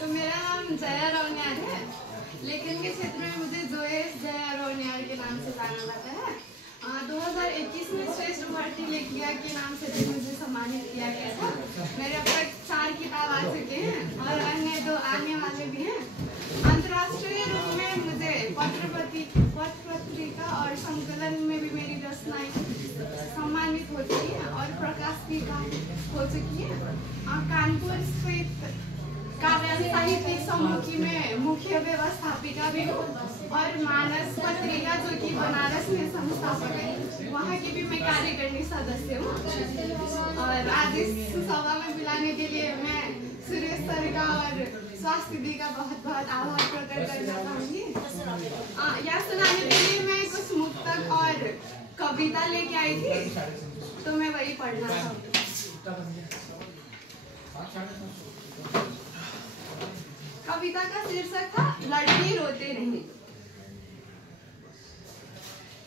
तो मेरा नाम जया रोनियार है, लेकिन के क्षेत्र में मुझे जोएस जया रोनियार के नाम से जाना जाता है। 2021 में श्रेष्ठ भारतीय लेखिका के नाम से भी मुझे सम्मानित किया गया था। मेरे अब तक 4 किताब आ चुके हैं और अन्य 2 आने वाले भी हैं। अंतर्राष्ट्रीय रूप में मुझे पत्र पत्रिका और संकलन में भी मेरी रचनाएं सम्मानित हो चुकी हैं और प्रकाश भी हो चुकी है। कानपुर स्थित काव्यांश साहित्यिक समूह की मैं मुख्य व्यवस्थापिका भी हूँ और मानस पत्रिका जो कि बनारस में संस्थापक है, वहाँ की भी मैं कार्यकारिणी सदस्य हूँ। और आज इस सभा में बुलाने के लिए मैं सुरेश सर का और स्वास्थ्य दी का बहुत बहुत आभार प्रकट करना चाहूँगी। यह सुनाने के लिए मैं कुछ मुक्तक और कविता लेके आई थी, तो मैं वही पढ़ना चाहूँगी। कविता का शीर्षक था लड़के रोते नहीं।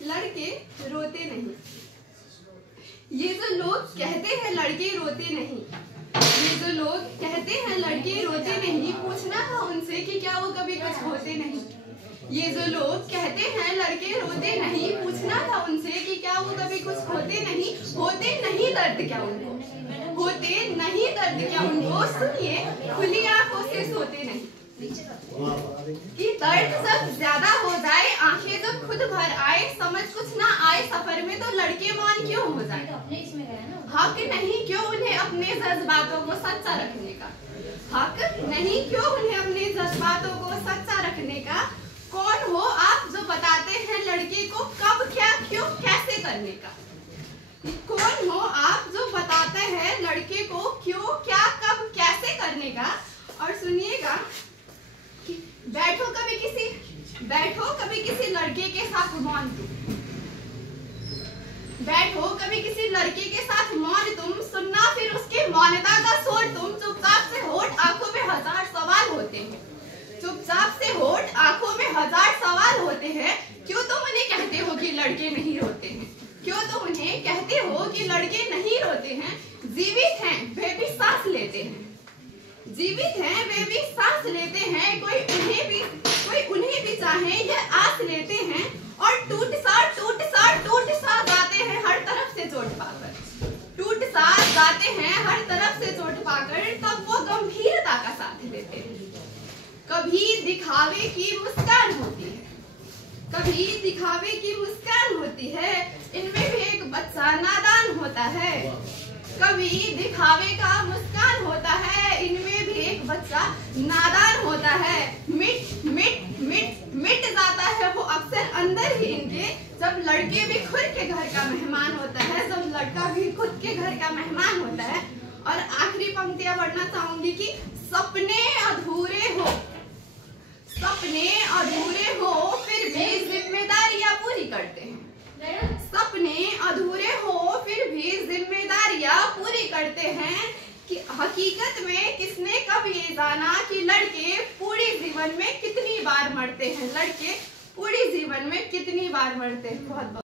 लड़के रोते नहीं। ये जो लोग कहते हैं लड़के रोते नहीं, ये जो लोग कहते हैं लड़के रोते नहीं, पूछना था उनसे कि क्या वो कभी कुछ होते नहीं। ये जो लोग कहते हैं लड़के रोते नहीं, पूछना था उनसे कि क्या वो कभी कुछ होते नहीं। होते नहीं दर्द क्या उनको, होते नहीं दर्द क्या उनको। सुनिए खुली आंखों से सोते नहीं। कि दर्द जब ज्यादा हो जाए, आंखें जब खुद भर आए, समझ कुछ ना आए सफर में, तो लड़के मौन क्यों हो जाए। हक नहीं क्यों उन्हें अपने जज्बातों को सच्चा रखने का। हक नहीं क्यों उन्हें अपने जज्बातों को सच्चा रखने का। कौन हो आप जो बताते हैं लड़के को कब क्या क्यों कैसे करने का। कौन हो आप जो बताते हैं लड़के को क्यों क्या कब कैसे करने का। और सुनिएगा, बैठो कभी किसी लड़के के साथ मौन तुम। बैठो कभी किसी लड़के के साथ मौन तुम, सुनना फिर उसके मौनता का शोर तुम। चुपचाप से होठ आंखों में 1000 सवाल होते हैं। चुपचाप से होठ आंखों में 1000 सवाल होते हैं। क्यों तुम उन्हें कहते हो कि लड़के नहीं रोते हैं। क्यों तुम उन्हें कहते हो कि लड़के नहीं रोते हैं। जीवित हैं वे भी सांस लेते हैं। जीवित हैं वे भी सांस लेते हैं। कोई उन्हें भी चाहे यह आस लेते हैं। और टूट सा गाते हैं हर तरफ से चोट पाकर। टूट सा गाते हैं हर तरफ से चोट पाकर, तब वो गंभीरता का साथ लेते हैं। कभी दिखावे की मुस्कान होती है, कभी दिखावे की मुस्कान होती है। इनमें भी एक बच्चा नादान होता है। कभी दिखावे का मुस्कान होता है, इनमें भी एक बच्चा नादान होता है। मिट जाता है वो अक्सर अंदर ही इनके, जब लड़के भी खुद के घर का मेहमान होता है, जब लड़का भी खुद के घर का मेहमान होता है। और आखिरी पंक्तियां पढ़ना चाहूंगी कि सपने अधूरे हो फिर भी जिम्मेदारियां पूरी करते हैं। सपने अधूरे हो फिर भी जिम्मेदारियां पूरी करते हैं। कि हकीकत में किसने कब ये जाना कि लड़के पूरे जीवन में कितनी बार मरते हैं। लड़के पूरे जीवन में कितनी बार मरते हैं। बहुत